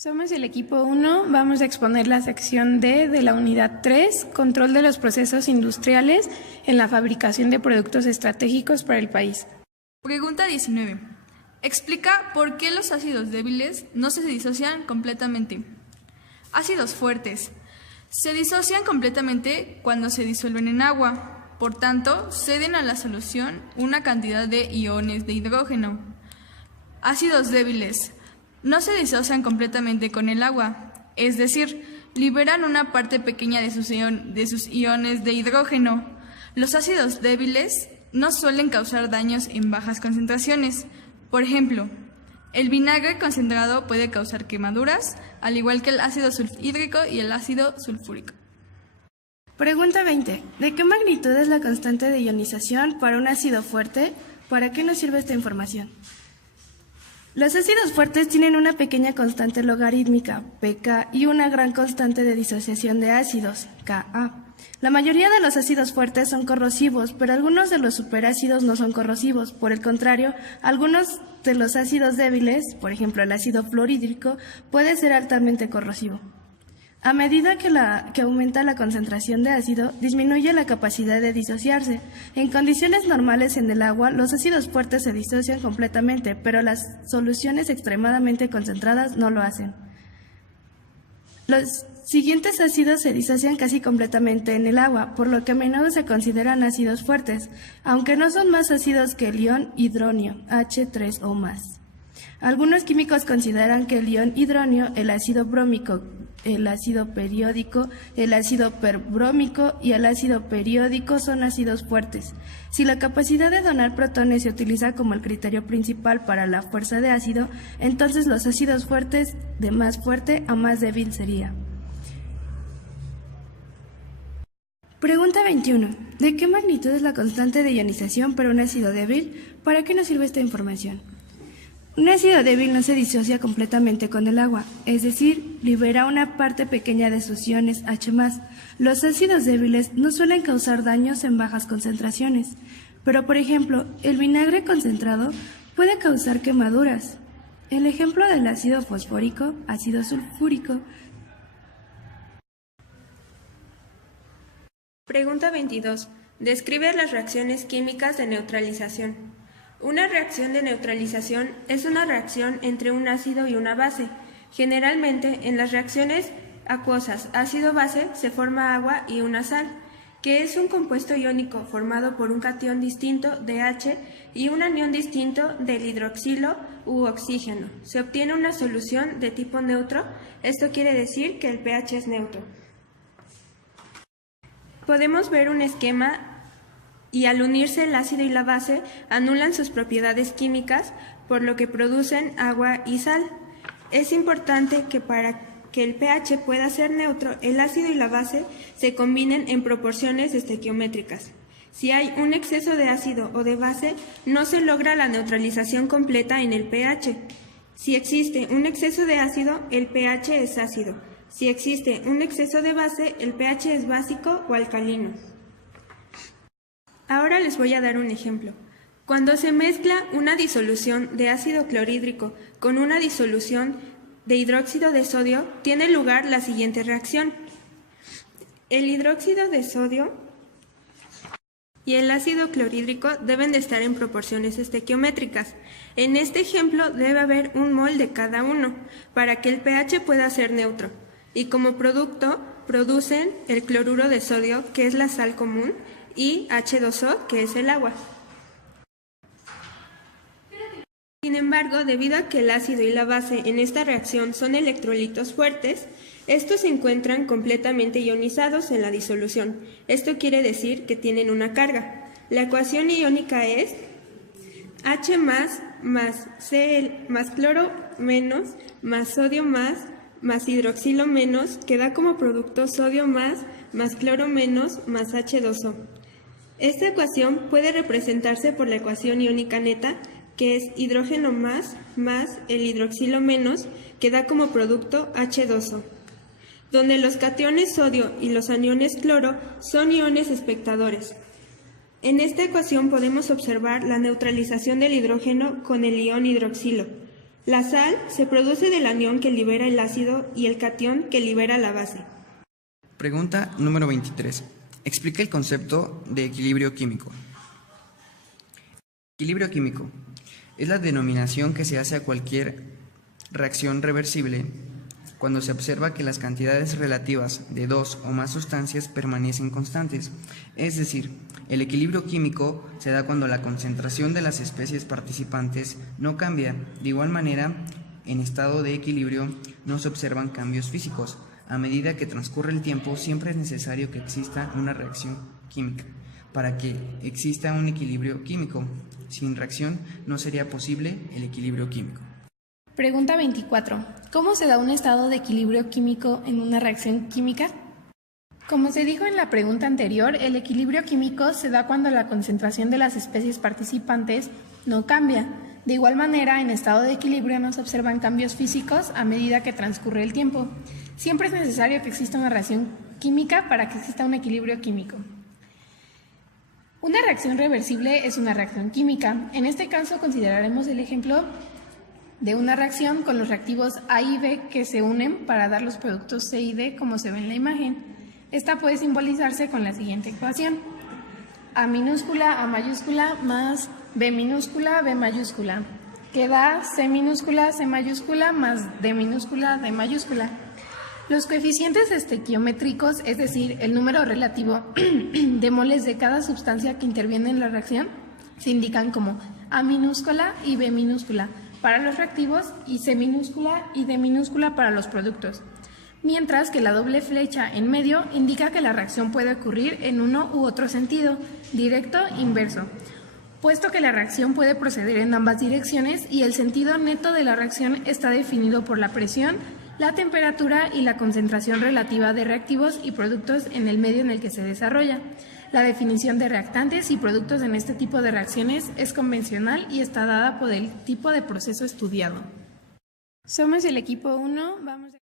Somos el equipo 1, vamos a exponer la sección D de la unidad 3, control de los procesos industriales en la fabricación de productos estratégicos para el país. Pregunta 19. Explica por qué los ácidos débiles no se disocian completamente. Ácidos fuertes. Se disocian completamente cuando se disuelven en agua, por tanto, ceden a la solución una cantidad de iones de hidrógeno. Ácidos débiles. No se disocian completamente con el agua, es decir, liberan una parte pequeña de sus iones de hidrógeno. Los ácidos débiles no suelen causar daños en bajas concentraciones. Por ejemplo, el vinagre concentrado puede causar quemaduras, al igual que el ácido sulfhídrico y el ácido sulfúrico. Pregunta 20. ¿De qué magnitud es la constante de ionización para un ácido fuerte? ¿Para qué nos sirve esta información? Los ácidos fuertes tienen una pequeña constante logarítmica, pK, y una gran constante de disociación de ácidos, Ka. La mayoría de los ácidos fuertes son corrosivos, pero algunos de los superácidos no son corrosivos. Por el contrario, algunos de los ácidos débiles, por ejemplo el ácido fluorhídrico, puede ser altamente corrosivo. A medida que aumenta la concentración de ácido, disminuye la capacidad de disociarse. En condiciones normales en el agua, los ácidos fuertes se disocian completamente, pero las soluciones extremadamente concentradas no lo hacen. Los siguientes ácidos se disocian casi completamente en el agua, por lo que a menudo se consideran ácidos fuertes, aunque no son más ácidos que el ion hidronio, H3 o más. Algunos químicos consideran que el ion hidronio, el ácido brómico, el ácido periódico, el ácido perbrómico y el ácido periódico son ácidos fuertes. Si la capacidad de donar protones se utiliza como el criterio principal para la fuerza de ácido, entonces los ácidos fuertes de más fuerte a más débil sería. Pregunta 21. ¿De qué magnitud es la constante de ionización para un ácido débil? ¿Para qué nos sirve esta información? Un ácido débil no se disocia completamente con el agua, es decir, libera una parte pequeña de sus iones H+. Los ácidos débiles no suelen causar daños en bajas concentraciones, pero por ejemplo, el vinagre concentrado puede causar quemaduras. El ejemplo del ácido fosfórico, ácido sulfúrico. Pregunta 22. Describe las reacciones químicas de neutralización. Una reacción de neutralización es una reacción entre un ácido y una base. Generalmente, en las reacciones acuosas ácido-base se forma agua y una sal, que es un compuesto iónico formado por un catión distinto de H y un anión distinto del hidroxilo u oxígeno. Se obtiene una solución de tipo neutro, esto quiere decir que el pH es neutro. Podemos ver un esquema y al unirse el ácido y la base anulan sus propiedades químicas, por lo que producen agua y sal. Es importante que para que el pH pueda ser neutro, el ácido y la base se combinen en proporciones estequiométricas. Si hay un exceso de ácido o de base, no se logra la neutralización completa en el pH. Si existe un exceso de ácido, el pH es ácido. Si existe un exceso de base, el pH es básico o alcalino. Ahora les voy a dar un ejemplo. Cuando se mezcla una disolución de ácido clorhídrico con una disolución de hidróxido de sodio, tiene lugar la siguiente reacción. El hidróxido de sodio y el ácido clorhídrico deben de estar en proporciones estequiométricas. En este ejemplo debe haber un mol de cada uno para que el pH pueda ser neutro. Y como producto producen el cloruro de sodio, que es la sal común, y H2O, que es el agua. Sin embargo, debido a que el ácido y la base en esta reacción son electrolitos fuertes, estos se encuentran completamente ionizados en la disolución. Esto quiere decir que tienen una carga. La ecuación iónica es H más Cl más cloro menos sodio más hidroxilo menos, que da como producto sodio más cloro menos más H2O. Esta ecuación puede representarse por la ecuación iónica neta, que es hidrógeno más el hidroxilo menos, que da como producto H2O, donde los cationes sodio y los aniones cloro son iones espectadores. En esta ecuación podemos observar la neutralización del hidrógeno con el ion hidroxilo. La sal se produce del anión que libera el ácido y el catión que libera la base. Pregunta número 23. Explica el concepto de equilibrio químico. Equilibrio químico es la denominación que se hace a cualquier reacción reversible cuando se observa que las cantidades relativas de dos o más sustancias permanecen constantes. Es decir, el equilibrio químico se da cuando la concentración de las especies participantes no cambia. De igual manera, en estado de equilibrio no se observan cambios físicos. A medida que transcurre el tiempo, siempre es necesario que exista una reacción química para que exista un equilibrio químico. Sin reacción no sería posible el equilibrio químico. Pregunta 24. ¿Cómo se da un estado de equilibrio químico en una reacción química? Como se dijo en la pregunta anterior, el equilibrio químico se da cuando la concentración de las especies participantes no cambia. De igual manera, en estado de equilibrio no se observan cambios físicos a medida que transcurre el tiempo. Siempre es necesario que exista una reacción química para que exista un equilibrio químico. Una reacción reversible es una reacción química. En este caso consideraremos el ejemplo de una reacción con los reactivos A y B que se unen para dar los productos C y D como se ve en la imagen. Esta puede simbolizarse con la siguiente ecuación: A minúscula, A mayúscula, más B minúscula, B mayúscula, que da C minúscula, C mayúscula, más D minúscula, D mayúscula. Los coeficientes estequiométricos, es decir, el número relativo de moles de cada sustancia que interviene en la reacción, se indican como A minúscula y B minúscula para los reactivos y C minúscula y D minúscula para los productos, mientras que la doble flecha en medio indica que la reacción puede ocurrir en uno u otro sentido, directo e inverso, puesto que la reacción puede proceder en ambas direcciones y el sentido neto de la reacción está definido por la presión, la temperatura y la concentración relativa de reactivos y productos en el medio en el que se desarrolla. La definición de reactantes y productos en este tipo de reacciones es convencional y está dada por el tipo de proceso estudiado. Somos el equipo 1, vamos a...